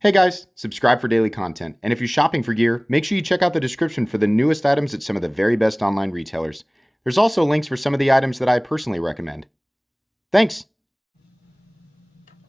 Hey guys, subscribe for daily content. And if you're shopping for gear, make sure you check out the description for the newest items at some of the very best online retailers. There's also links for some of the items that I personally recommend. Thanks!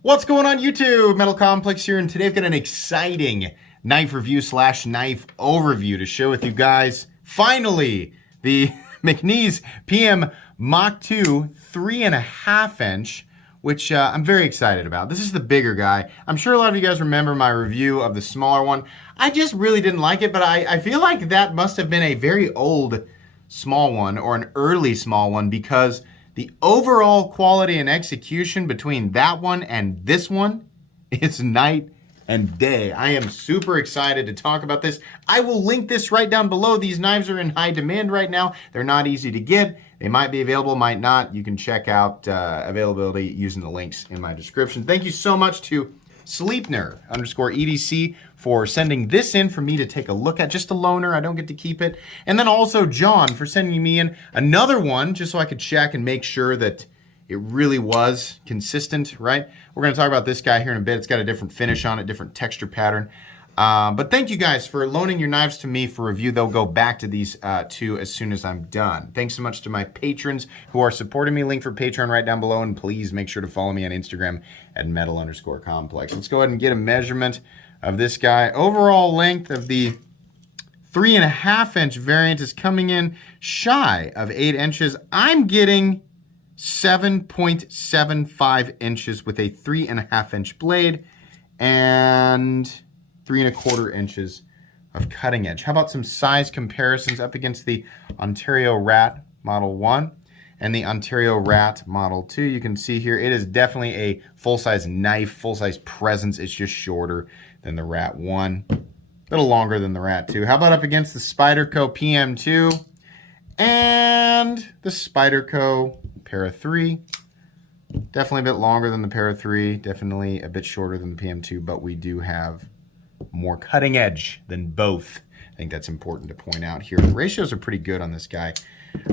What's going on YouTube? Metal Complex here, and today I've got an exciting knife review / knife overview to share with you guys. Finally, the McNees PM Mac 2 3.5 inch, which I'm very excited about. This is the bigger guy. I'm sure a lot of you guys remember my review of the smaller one. I just really didn't like it, but I feel like that must have been a very old small one or an early small one, because the overall quality and execution between that one and this one is night and day. I am super excited to talk about this. I will link this right down below. These knives are in high demand right now. They're not easy to get. They might be available, might not. You can check out availability using the links in my description. Thank you so much to Sleepner_EDC for sending this in for me to take a look at. Just a loaner, I don't get to keep it. And then also John for sending me in another one just so I could check and make sure that it really was consistent, right? We're gonna talk about this guy here in a bit. It's got a different finish on it, different texture pattern. But thank you guys for loaning your knives to me for review. They'll go back to these two as soon as I'm done. Thanks so much to my patrons who are supporting me. Link for Patreon right down below. And please make sure to follow me on Instagram at metal_complex. Let's go ahead and get a measurement of this guy. Overall length of the 3.5 inch variant is coming in shy of 8 inches. I'm getting 7.75 inches with a 3.5 inch blade and 3.25 inches of cutting edge. How about some size comparisons up against the Ontario Rat Model 1 and the Ontario Rat Model 2? You can see here it is definitely a full-size knife, full-size presence. It's just shorter than the Rat 1, a little longer than the Rat 2. How about up against the Spyderco PM2 and the Spyderco Para 3? Definitely a bit longer than the Para 3, definitely a bit shorter than the PM2, but we do have more cutting edge than both. I think that's important to point out here. The ratios are pretty good on this guy.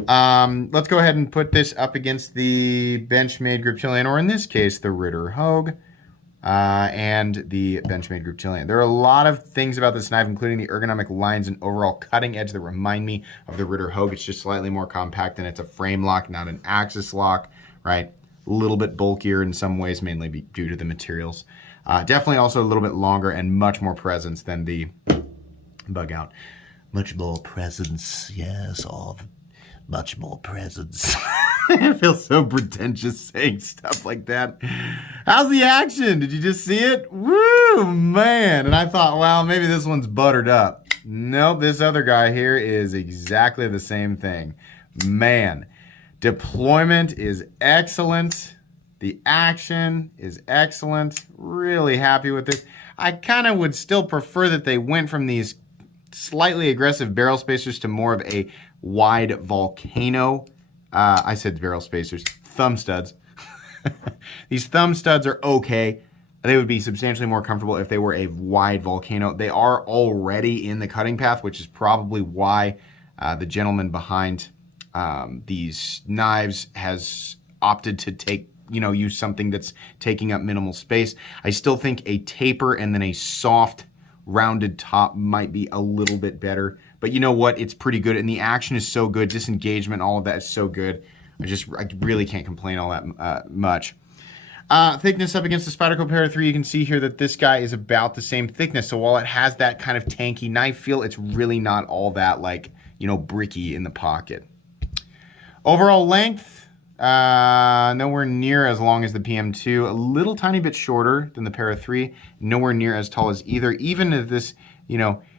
Let's go ahead and put this up against the Benchmade Griptilian, or in this case, the Ritter Hogue, and the Benchmade Griptilian. There are a lot of things about this knife, including the ergonomic lines and overall cutting edge, that remind me of the Ritter Hogue. It's just slightly more compact, and it's a frame lock, not an axis lock, right? A little bit bulkier in some ways, mainly due to the materials. Definitely also a little bit longer and much more presence than the Bug Out. Much more presence, yes, much more presence. I feel so pretentious saying stuff like that. How's the action? Did you just see it? Woo, man. And I thought, well, maybe this one's buttered up. Nope, this other guy here is exactly the same thing. Man, deployment is excellent. The action is excellent. Really happy with this. I kind of would still prefer that they went from these slightly aggressive barrel spacers to more of a wide volcano. I said barrel spacers, thumb studs. These thumb studs are okay. They would be substantially more comfortable if they were a wide volcano. They are already in the cutting path, which is probably why the gentleman behind these knives has opted to use something that's taking up minimal space. I still think a taper and then a soft rounded top might be a little bit better, but you know what? It's pretty good, and the action is so good. Disengagement, all of that is so good. I really can't complain all that much. Thickness up against the Spyderco Para 3, you can see here that this guy is about the same thickness. So while it has that kind of tanky knife feel, it's really not all that bricky in the pocket. Overall length, nowhere near as long as the PM2, a little tiny bit shorter than the Para 3, nowhere near as tall as either. Even if this,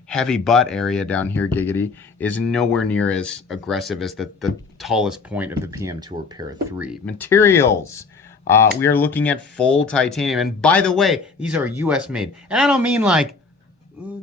heavy butt area down here, giggity, is nowhere near as aggressive as the tallest point of the PM2 or Para 3. Materials, we are looking at full titanium. And by the way, these are US made. And I don't mean like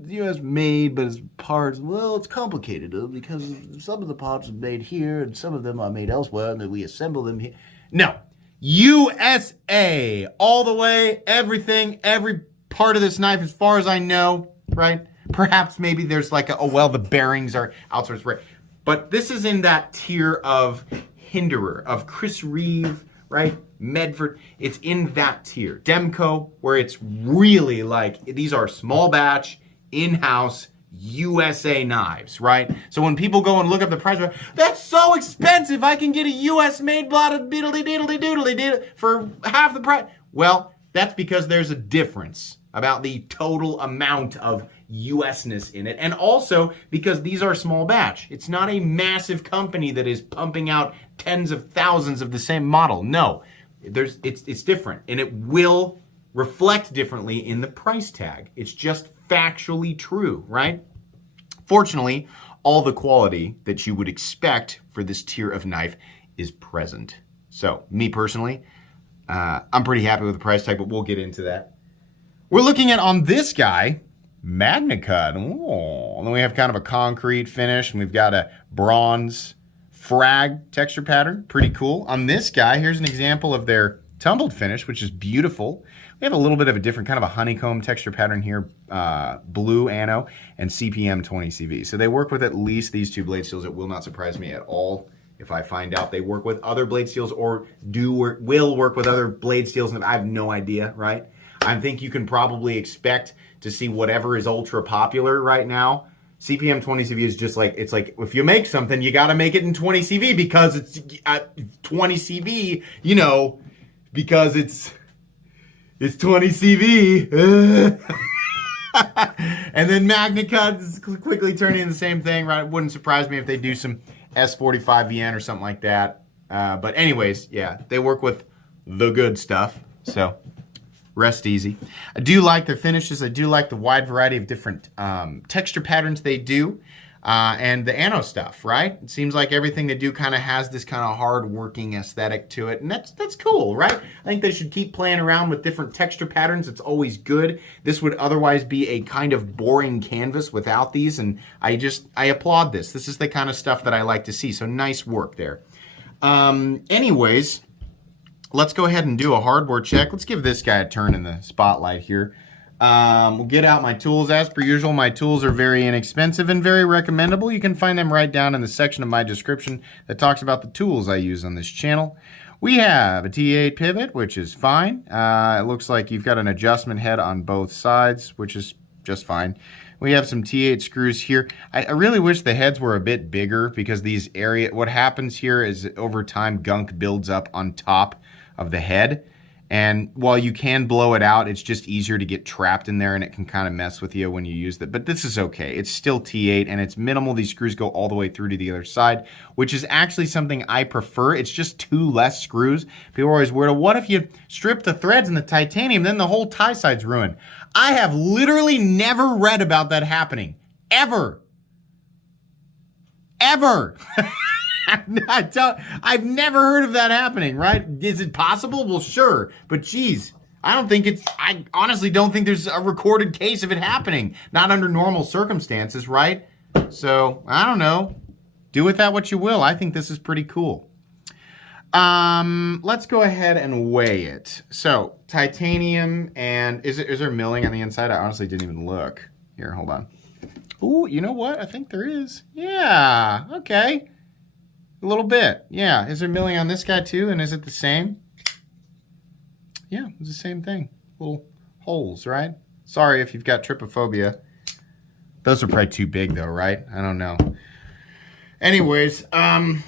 US made, but as parts, well, it's complicated because some of the parts are made here and some of them are made elsewhere, and then we assemble them here. No, USA, all the way, everything, every part of this knife, as far as I know, right? Perhaps maybe there's the bearings are outsourced, right? But this is in that tier of Hinderer, of Chris Reeve, right? Medford, it's in that tier. Demco, where it's really like, these are small batch, in-house, USA knives, right? So when people go and look up the price, that's so expensive, I can get a US made blotted diddly for half the price. Well, that's because there's a difference about the total amount of USness in it, and also because these are small batch. It's not a massive company that is pumping out tens of thousands of the same model. No, it's different, and it will reflect differently in the price tag. It's just factually true, right? Fortunately, all the quality that you would expect for this tier of knife is present. So, me personally, I'm pretty happy with the price tag, but we'll get into that. We're looking at, on this guy, MagnaCut. Oh, and then we have kind of a concrete finish, and we've got a bronze frag texture pattern. Pretty cool. On this guy, here's an example of their tumbled finish, which is beautiful. We have a little bit of a different kind of a honeycomb texture pattern here, blue anno and CPM 20CV. So they work with at least these two blade steels. It will not surprise me at all if I find out they work with other blade steels or will work with other blade steels, and I have no idea, right? I think you can probably expect to see whatever is ultra popular right now. CPM 20CV is just like, it's like, if you make something, you got to make it in 20CV because it's 20CV, you know, because it's 20 CV. And then MagnaCut is quickly turning into the same thing, right? It wouldn't surprise me if they do some S45VN or something like that. But anyways, yeah, they work with the good stuff. So rest easy. I do like their finishes. I do like the wide variety of different texture patterns they do. And the anno stuff, right? It seems like everything they do kind of has this kind of hard-working aesthetic to it, and that's cool, right? I think they should keep playing around with different texture patterns. It's always good. This would otherwise be a kind of boring canvas without these, and I applaud this. This is the kind of stuff that I like to see, so nice work there. Anyways, let's go ahead and do a hardware check. Let's give this guy a turn in the spotlight here. We'll get out my tools. As per usual, my tools are very inexpensive and very recommendable. You can find them right down in the section of my description that talks about the tools I use on this channel. We have a T8 pivot, which is fine. It looks like you've got an adjustment head on both sides, which is just fine. We have some T8 screws here. I really wish the heads were a bit bigger because what happens here is over time gunk builds up on top of the head. And while you can blow it out, it's just easier to get trapped in there, and it can kind of mess with you when you use it. But this is okay. It's still T8, and it's minimal. These screws go all the way through to the other side, which is actually something I prefer. It's just 2 less screws. People are always worried, what if you strip the threads in the titanium, then the whole tie side's ruined? I have literally never read about that happening. Ever. Ever. I've never heard of that happening, right? Is it possible? Well, sure. But geez, I honestly don't think there's a recorded case of it happening. Not under normal circumstances, right? So, I don't know. Do with that what you will. I think this is pretty cool. Let's go ahead and weigh it. So, titanium, and is there milling on the inside? I honestly didn't even look. Here, hold on. Ooh, you know what? I think there is. Yeah, okay. A little bit, yeah. Is there milling on this guy too, and is it the same? Yeah, it's the same thing. Little holes, right? Sorry if you've got trypophobia. Those are probably too big though, right? I don't know. Anyways,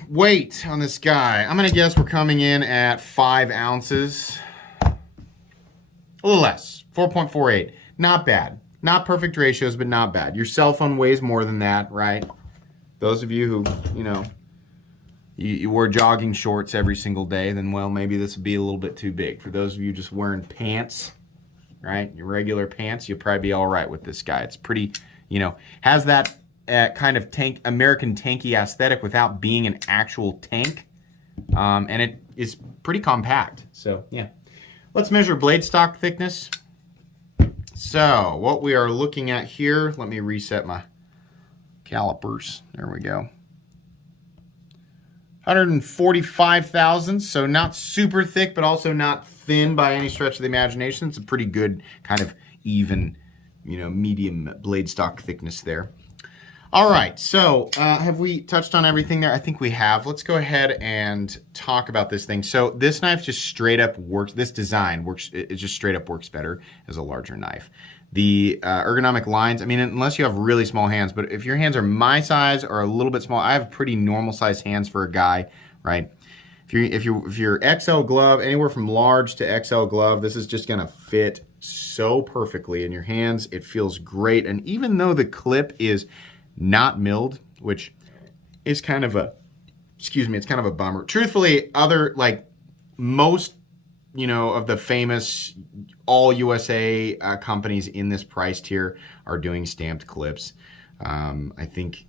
weight on this guy. I'm gonna guess we're coming in at 5 ounces. A little less, 4.48. Not bad. Not perfect ratios, but not bad. Your cell phone weighs more than that, right? Those of you who, you know, you wear jogging shorts every single day, then, well, maybe this would be a little bit too big. For those of you just wearing pants, right, your regular pants, you'll probably be all right with this guy. It's pretty, you know, has that kind of American tanky aesthetic without being an actual tank, and it is pretty compact. So, yeah. Let's measure blade stock thickness. So, what we are looking at here, let me reset my calipers. There we go. 145 thousandths, so not super thick, but also not thin by any stretch of the imagination. It's a pretty good kind of even, you know, medium blade stock thickness there. All right, so have we touched on everything there? I think we have. Let's go ahead and talk about this thing. So this knife just straight up works. This design works. It just straight up works better as a larger knife. The ergonomic lines, I mean, unless you have really small hands, but if your hands are my size or a little bit small, I have pretty normal sized hands for a guy, right? If you're XL glove, anywhere from large to XL glove, this is just gonna fit so perfectly in your hands. It feels great, and even though the clip is not milled, which is kind of a, it's kind of a bummer. Truthfully, other, like most, of the famous all USA companies in this price tier are doing stamped clips. I think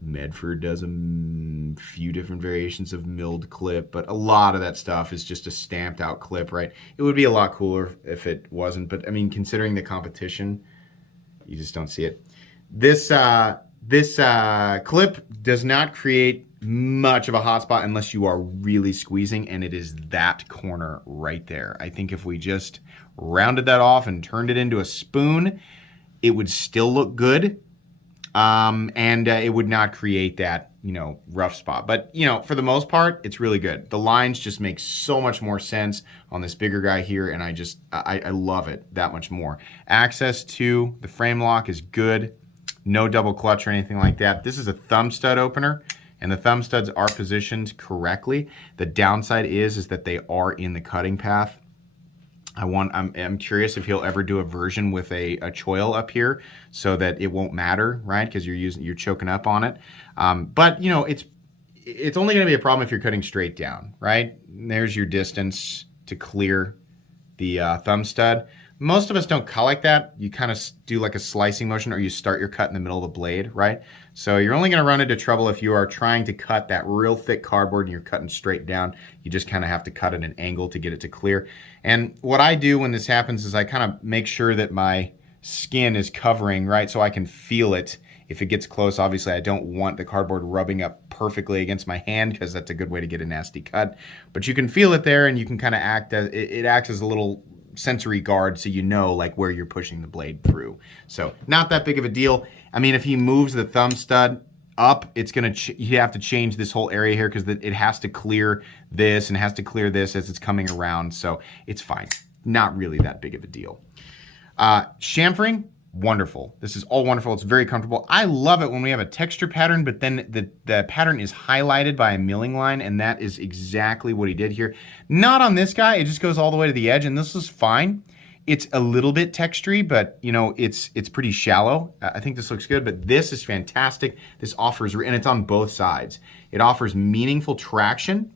Medford does a few different variations of milled clip, but a lot of that stuff is just a stamped out clip, right? It would be a lot cooler if it wasn't, but I mean, considering the competition, you just don't see it. This clip does not create much of a hot spot unless you are really squeezing, and it is that corner right there. I think if we just rounded that off and turned it into a spoon, it would still look good, and it would not create that, rough spot. But, for the most part, it's really good. The lines just make so much more sense on this bigger guy here, and I love it that much more. Access to the frame lock is good. No double clutch or anything like that. This is a thumb stud opener, and the thumb studs are positioned correctly. The downside is that they are in the cutting path. I'm curious if he'll ever do a version with a choil up here so that it won't matter, right? Because you're choking up on it. But it's only going to be a problem if you're cutting straight down, right? And there's your distance to clear the thumb stud. Most of us don't cut like that. You kind of do like a slicing motion, or you start your cut in the middle of the blade, right? So you're only going to run into trouble if you are trying to cut that real thick cardboard and you're cutting straight down. You just kind of have to cut at an angle to get it to clear. And what I do when this happens is I kind of make sure that my skin is covering, right? So I can feel it. If it gets close, obviously I don't want the cardboard rubbing up perfectly against my hand, because that's a good way to get a nasty cut. But you can feel it there, and you can kind of it acts as a little sensory guard, so like where you're pushing the blade through. So not that big of a deal. I mean, if he moves the thumb stud up, it's gonna you have to change this whole area here, because it has to clear this and has to clear this as it's coming around. So it's fine. Not really that big of a deal. Chamfering, wonderful. This is all wonderful. It's very comfortable. I love it when we have a texture pattern, but then the pattern is highlighted by a milling line, and that is exactly what he did here. Not on this guy. It just goes all the way to the edge, and this is fine. It's a little bit textury, but it's pretty shallow. I think this looks good, but this is fantastic. This offers, and it's on both sides. It offers meaningful traction,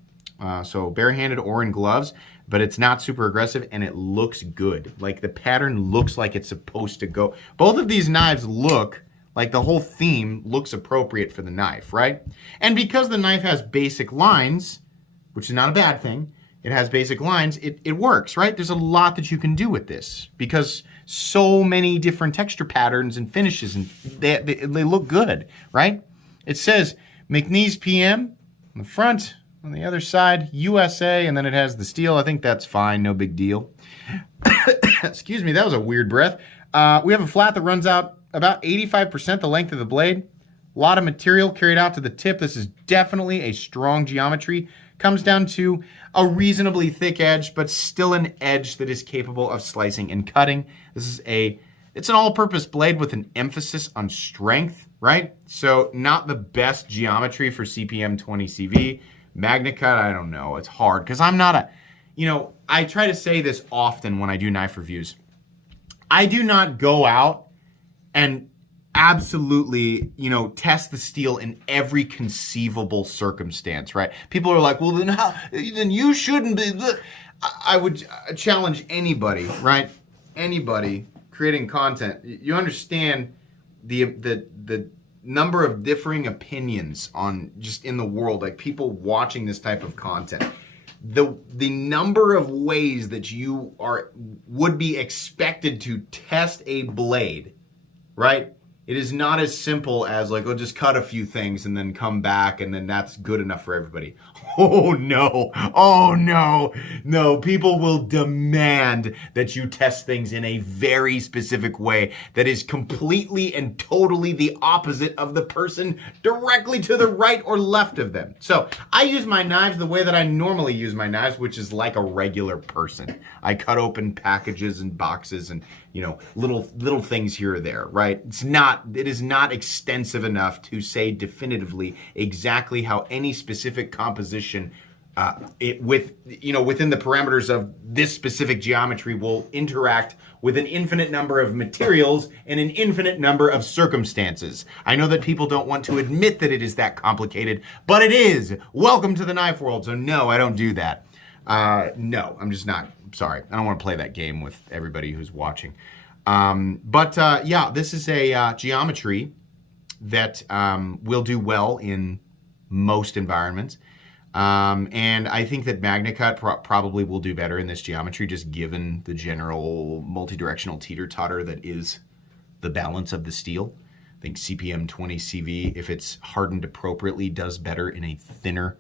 so barehanded or in gloves, but it's not super aggressive, and it looks good. Like, the pattern looks like it's supposed to go. Both of these knives look like the whole theme looks appropriate for the knife, right? And because the knife has basic lines, which is not a bad thing, it has basic lines, it works, right? There's a lot that you can do with this, because so many different texture patterns and finishes, and they look good, right? It says McNees PM on the front. On the other side, USA, and then it has the steel. I think that's fine, no big deal. Excuse me, that was a weird breath. We have a flat that runs out about 85% the length of the blade. A lot of material carried out to the tip. This is definitely a strong geometry. Comes down to a reasonably thick edge, but still an edge that is capable of slicing and cutting. It's an all-purpose blade with an emphasis on strength, right? So not the best geometry for CPM 20CV. MagnaCut, I don't know. It's hard because I'm not I try to say this often when I do knife reviews. I do not go out and absolutely, test the steel in every conceivable circumstance, right? People are like, well, then you shouldn't be. I would challenge anybody, right? Anybody creating content. You understand the number of differing opinions on just in the world, like people watching this type of content. The number of ways that would be expected to test a blade, right, It is not as simple as like, oh, just cut a few things and then come back and then that's good enough for everybody. Oh no. Oh no. No, people will demand that you test things in a very specific way that is completely and totally the opposite of the person directly to the right or left of them. So I use my knives the way that I normally use my knives, which is like a regular person. I cut open packages and boxes and, you know, little things here or there, right? It is not extensive enough to say definitively exactly how any specific composition within the parameters of this specific geometry will interact with an infinite number of materials and an infinite number of circumstances. I know that people don't want to admit that it is that complicated, but it is. Welcome to the knife world. So no, I don't do that. No, I'm just not. Sorry, I don't want to play that game with everybody who's watching. Yeah, this is a geometry that will do well in most environments. And I think that MagnaCut probably will do better in this geometry, just given the general multi-directional teeter-totter that is the balance of the steel. I think CPM 20 CV, if it's hardened appropriately, does better in a thinner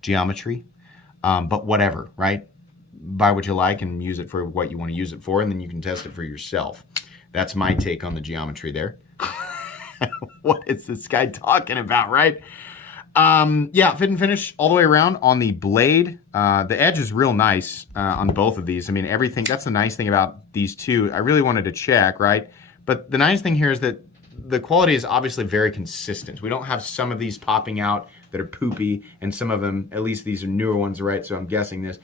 geometry. But whatever, right? Buy what you like and use it for what you want to use it for, and then you can test it for yourself. That's my take on the geometry there. What is this guy talking about, right? Yeah, fit and finish all the way around on the blade. The edge is real nice on both of these. I mean, everything, that's the nice thing about these two. I really wanted to check, right? But the nice thing here is that the quality is obviously very consistent. We don't have some of these popping out that are poopy, and some of them, at least these are newer ones, right? So I'm guessing this.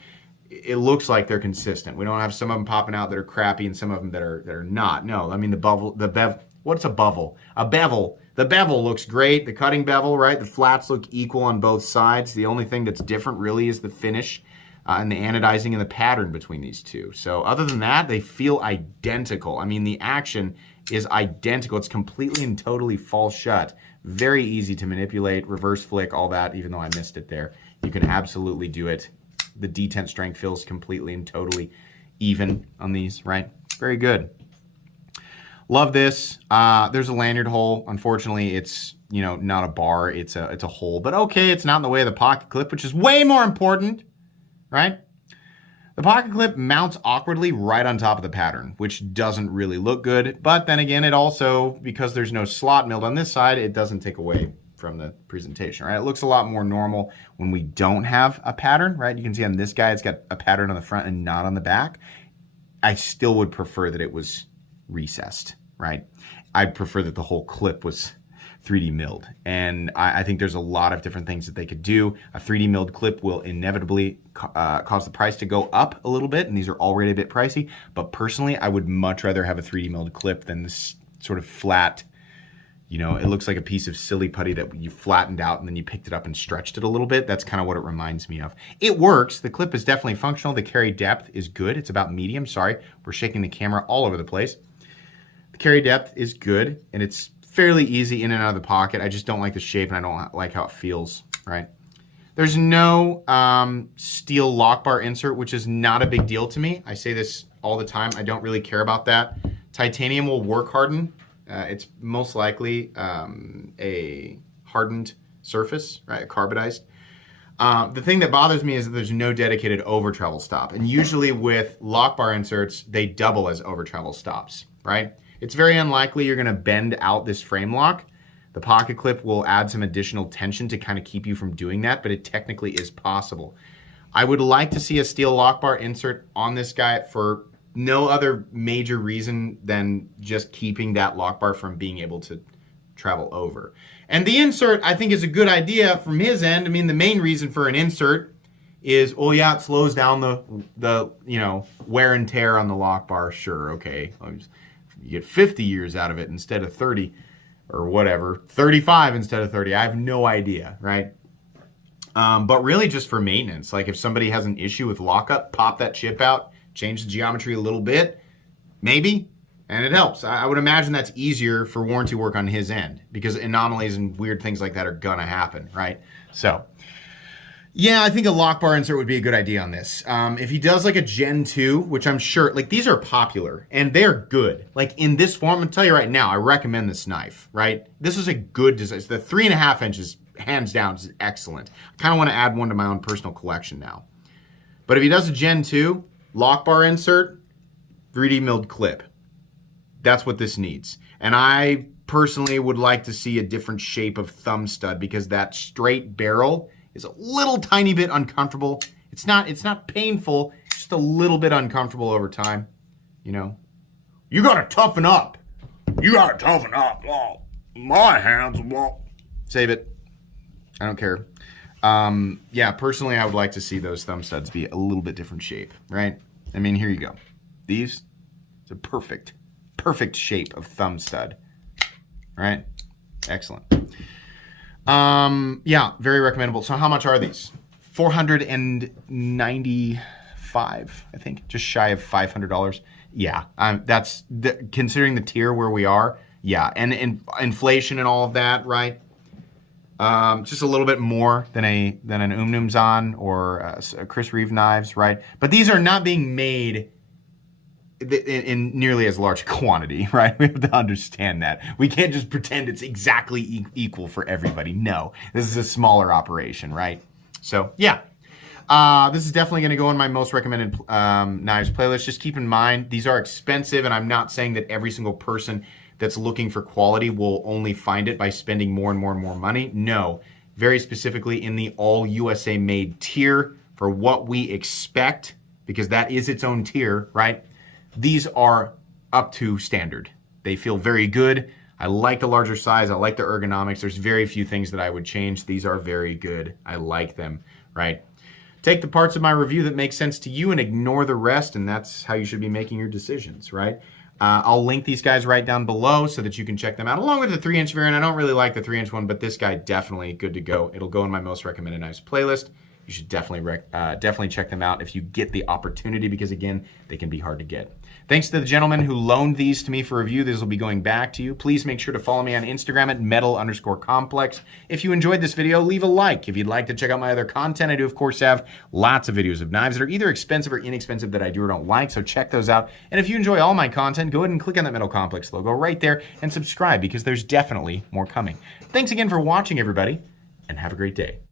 It looks like they're consistent. We don't have some of them popping out that are crappy and some of them that are not. No, I mean what's a bevel? A bevel. The bevel looks great. The cutting bevel, right? The flats look equal on both sides. The only thing that's different really is the finish and the anodizing and the pattern between these two. So other than that, they feel identical. I mean, the action is identical. It's completely and totally fall shut. Very easy to manipulate, reverse flick, all that, even though I missed it there. You can absolutely do it. The detent strength feels completely and totally even on these, right? Very good. Love this. There's a lanyard hole. Unfortunately, it's, you know, not a bar. It's a hole. But okay, it's not in the way of the pocket clip, which is way more important, right? The pocket clip mounts awkwardly right on top of the pattern, which doesn't really look good. But then again, it also, because there's no slot milled on this side, it doesn't take away from the presentation, right? It looks a lot more normal when we don't have a pattern, right? You can see on this guy, it's got a pattern on the front and not on the back. I still would prefer that it was recessed, right? I'd prefer that the whole clip was 3D milled. And I think there's a lot of different things that they could do. A 3D milled clip will inevitably cause the price to go up a little bit, and these are already a bit pricey. But personally, I would much rather have a 3D milled clip than this sort of flat, you know, it looks like a piece of silly putty that you flattened out and then you picked it up and stretched it a little bit. That's kind of what it reminds me of. It works. The clip is definitely functional. The carry depth is good. It's about medium. Sorry, we're shaking the camera all over the place. The carry depth is good, and it's fairly easy in and out of the pocket. I just don't like the shape, and I don't like how it feels, right? There's no steel lock bar insert, which is not a big deal to me. I say this all the time. I don't really care about that. Titanium will work harden. It's most likely a hardened surface, right? Carbonized. The thing that bothers me is that there's no dedicated over travel stop. And usually with lock bar inserts, they double as over travel stops, right? It's very unlikely you're gonna bend out this frame lock. The pocket clip will add some additional tension to kind of keep you from doing that, but it technically is possible. I would like to see a steel lock bar insert on this guy for no other major reason than just keeping that lock bar from being able to travel over. And the insert, I think, is a good idea from his end. I mean, the main reason for an insert is, oh yeah, it slows down the you know, wear and tear on the lock bar. Sure, okay. You get 50 years out of it instead of 30 or whatever, 35 instead of 30. I have no idea, right? But really just for maintenance. Like if somebody has an issue with lockup, pop that chip out, change the geometry a little bit, maybe, and it helps. I would imagine that's easier for warranty work on his end because anomalies and weird things like that are gonna happen, right? So, Yeah, I think a lock bar insert would be a good idea on this. If he does like a Gen 2, which I'm sure, like these are popular and they're good. Like in this form, I'm gonna tell you right now, I recommend this knife, right? This is a good design. The 3.5 inches, hands down, is excellent. I kind of want to add one to my own personal collection now. But if he does a Gen 2, lock bar insert, 3D milled clip. That's what this needs. And I personally would like to see a different shape of thumb stud because that straight barrel is a little tiny bit uncomfortable. It's not painful, it's just a little bit uncomfortable over time, you know. You gotta toughen up. You gotta toughen up. Oh, my hands, well. Save it. I don't care. Yeah, personally, I would like to see those thumb studs be a little bit different shape, right? I mean, here you go. These, it's a perfect shape of thumb stud, right? Excellent. Yeah, very recommendable. So how much are these? $495, I think, just shy of $500. Yeah, that's considering the tier where we are. Yeah, and inflation and all of that, right? Just a little bit more than an Umnumzan or a Chris Reeve knives, right? But these are not being made in nearly as large quantity, right? We have to understand that. We can't just pretend it's exactly equal for everybody. No, this is a smaller operation, right? So yeah, this is definitely going to go in my most recommended knives playlist. Just keep in mind, these are expensive, and I'm not saying that every single person that's looking for quality will only find it by spending more and more and more money. No, very specifically in the all USA made tier for what we expect, because that is its own tier, right? These are up to standard. They feel very good. I like the larger size. I like the ergonomics. There's very few things that I would change. These are very good. I like them, right? Take the parts of my review that make sense to you and ignore the rest, and that's how you should be making your decisions, right? I'll link these guys right down below so that you can check them out, along with the 3-inch variant. I don't really like the 3-inch one, but this guy definitely good to go. It'll go in my most recommended knives playlist. You should definitely check them out if you get the opportunity, because again, they can be hard to get. Thanks to the gentleman who loaned these to me for review. These will be going back to you. Please make sure to follow me on Instagram at metal_complex. If you enjoyed this video, leave a like. If you'd like to check out my other content, I do of course have lots of videos of knives that are either expensive or inexpensive that I do or don't like, so check those out. And if you enjoy all my content, go ahead and click on that Metal Complex logo right there and subscribe, because there's definitely more coming. Thanks again for watching, everybody, and have a great day.